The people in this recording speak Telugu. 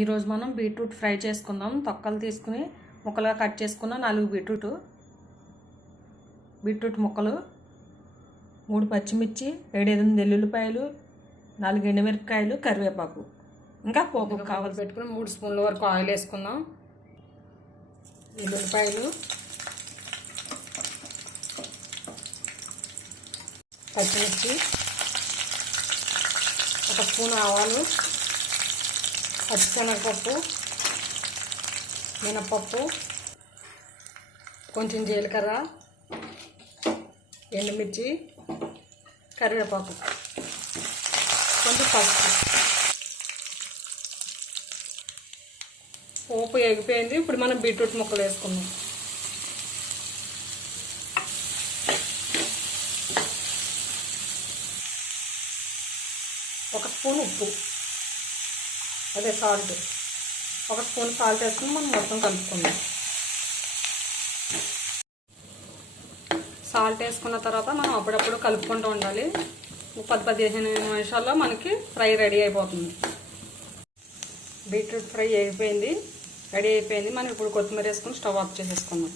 ఈరోజు మనం బీట్రూట్ ఫ్రై చేసుకుందాం. తొక్కలు తీసుకుని ముక్కలుగా కట్ చేసుకున్న 4 బీట్రూట్ ముక్కలు, 3 పచ్చిమిర్చి, 7-8 వెల్లుల్లిపాయలు, 4 ఎండుమిరపకాయలు, కరివేపాకు, ఇంకా పోపు కావాలి పెట్టుకుని 3 స్పూన్ల వరకు ఆయిల్ వేసుకుందాం. వెల్లుల్లిపాయలు, పచ్చిమిర్చి, 1 స్పూన్ ఆవాలు, పచ్చిశనగపప్పు, మినపప్పు, కొంచెం జీలకర్ర, ఎండుమిర్చి, కరివేపాకు, కొంచెం పసుపు. పోపు ఎగిపోయింది. ఇప్పుడు మనం బీట్రూట్ ముక్కలు వేసుకుందాం. ఒక స్పూన్ ఉప్పు, అదే సాల్ట్, 1 స్పూన్ సాల్ట్ వేసుకుని మనం మొత్తం కలుపుకుందాం. సాల్ట్ వేసుకున్న తర్వాత మనం అప్పుడప్పుడు కలుపుకుంటూ ఉండాలి. 10-15 నిమిషాల్లో మనకి ఫ్రై రెడీ అయిపోతుంది. బీట్రూట్ ఫ్రై అయిపోయింది, రెడీ అయిపోయింది. మనం ఇప్పుడు కొత్తిమీర వేసుకుని స్టవ్ ఆఫ్ చేసేసుకుందాం.